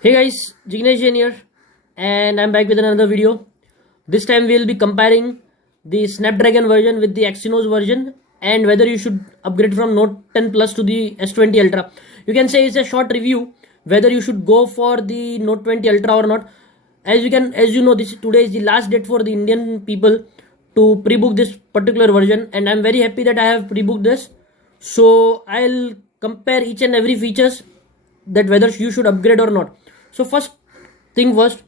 Hey guys, Jignesh Jain here, and I'm back with another video. This time we'll be comparing the Snapdragon version with the Exynos version and whether you should upgrade from Note 10 Plus to the S20 Ultra. You can say it's a short review whether you should go for the Note 20 Ultra or not. As you know, this today is the last date for the Indian people to pre-book this particular version, and I'm very happy that I have pre-booked this. So I'll compare each and every features that whether you should upgrade or not. So first thing first,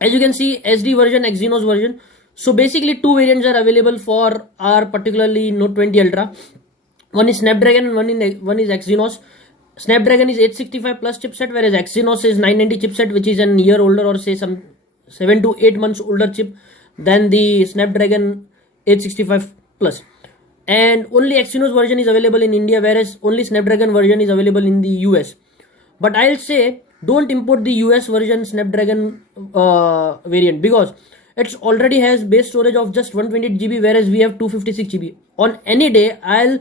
as you can see, SD version, Exynos version. So basically two variants are available for our particularly Note 20 Ultra. One is Snapdragon and one is Exynos. Snapdragon is 865 plus chipset, whereas Exynos is 990 chipset, which is an year older or say some 7 to 8 months older chip than the Snapdragon 865 plus. And only Exynos version is available in India, whereas only Snapdragon version is available in the US. But I'll say don't import the US version Snapdragon variant because it already has base storage of just 128 GB, whereas we have 256 GB. On any day, I'll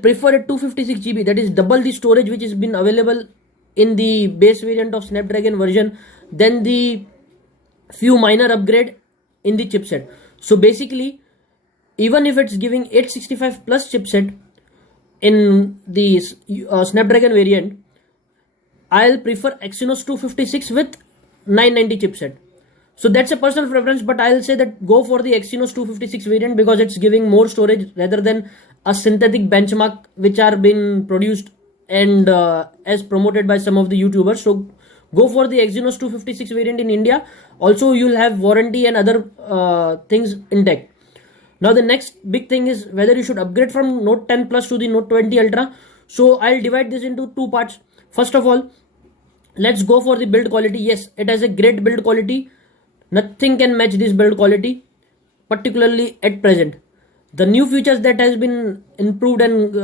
prefer a 256 GB, that is double the storage which has been available in the base variant of Snapdragon version than the few minor upgrade in the chipset. So basically, even if it's giving 865 plus chipset in the Snapdragon variant, I'll prefer Exynos 256 with 990 chipset. So that's a personal preference, but I'll say that go for the Exynos 256 variant because it's giving more storage rather than a synthetic benchmark which are being produced and as promoted by some of the YouTubers. So go for the Exynos 256 variant in India. Also, you'll have warranty and other things intact. Now the next big thing is whether you should upgrade from Note 10 Plus to the Note 20 Ultra. So I'll divide this into two parts. First of all, let's go for the build quality. Yes, it has a great build quality. Nothing can match this build quality, particularly at present. The new features that has been improved and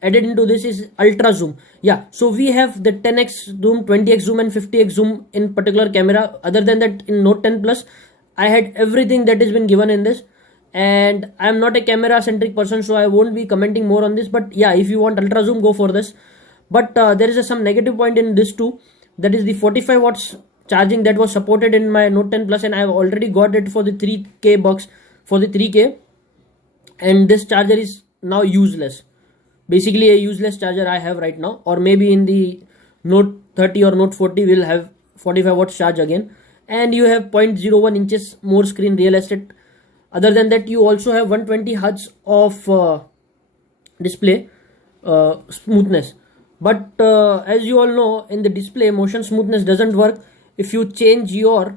added into this is ultra zoom. Yeah, so we have the 10x zoom, 20x zoom and 50x zoom in particular camera. Other than that, in Note 10 Plus, I had everything that has been given in this. And I'm not a camera centric person, so I won't be commenting more on this. But yeah, if you want ultra zoom, go for this. But there is some negative point in this too. That is the 45 watts charging that was supported in my Note 10 Plus, and I have already got it for the 3K box for the 3K. And this charger is now useless. Basically a useless charger I have right now. Or maybe in the Note 30 or Note 40 will have 45 watts charge again. And you have 0.01 inches more screen real estate. Other than that, you also have 120 Hz of display smoothness. But as you all know, in the display, motion smoothness doesn't work if you change your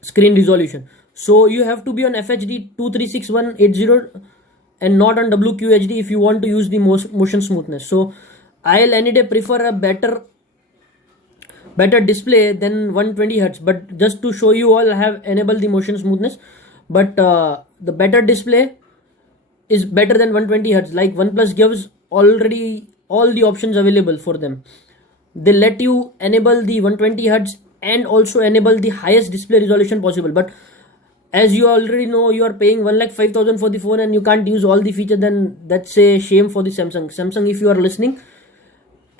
screen resolution. So you have to be on FHD 236180 and not on WQHD if you want to use the motion smoothness. So I'll any day prefer a better display than 120 Hz. But just to show you all, I have enabled the motion smoothness. But the better display is better than 120 Hz. Like OnePlus gives already all the options available for them. They let you enable the 120 Hz and also enable the highest display resolution possible. But as you already know, you are paying 1,05,000 for the phone and you can't use all the features. Then that's a shame for the Samsung, if you are listening,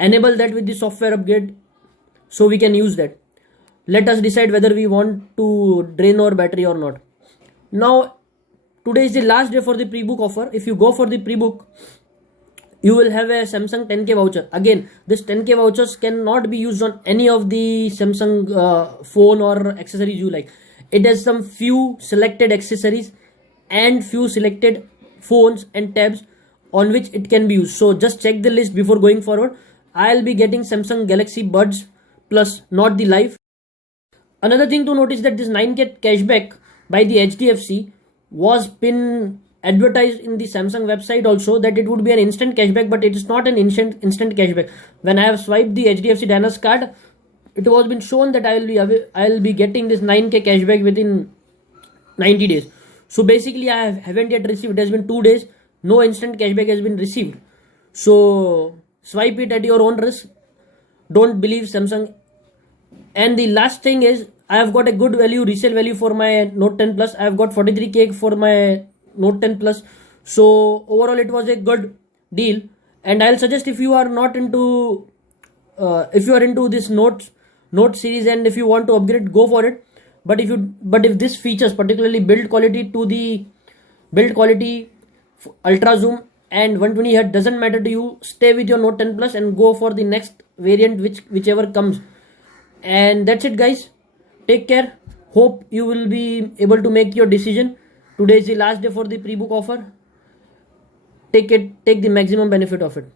enable that with the software upgrade so we can use that. Let us decide whether we want to drain our battery or not. Now today is the last day for the pre-book offer. If you go for the pre-book, you will have a Samsung 10K voucher. Again, this 10K vouchers cannot be used on any of the Samsung phone or accessories you like. It has some few selected accessories and few selected phones and tabs on which it can be used. So just check the list before going forward. I'll be getting Samsung Galaxy Buds Plus, not the Live. Another thing to notice that this 9K cashback by the HDFC was been advertised in the Samsung website also, that it would be an instant cashback, but it is not an instant cashback. When I have swiped the HDFC Dynas card, it was been shown that I'll be getting this 9K cashback within 90 days. So basically I haven't yet received. It has been 2 days. No instant cashback has been received. So swipe it at your own risk. Don't believe Samsung. And the last thing is, I have got a good value, resale value for my Note 10 Plus. I have got 43K for my Note 10 Plus. So overall it was a good deal. And I'll suggest, if you are not into if you are into this note series and if you want to upgrade, go for it. But if this features, particularly build quality, ultra zoom and 120 Hz doesn't matter to you, stay with your Note 10 Plus and go for the next variant, whichever comes. And that's it, guys. Take care. Hope you will be able to make your decision. Today is the last day for the pre-book offer. Take the maximum benefit of it.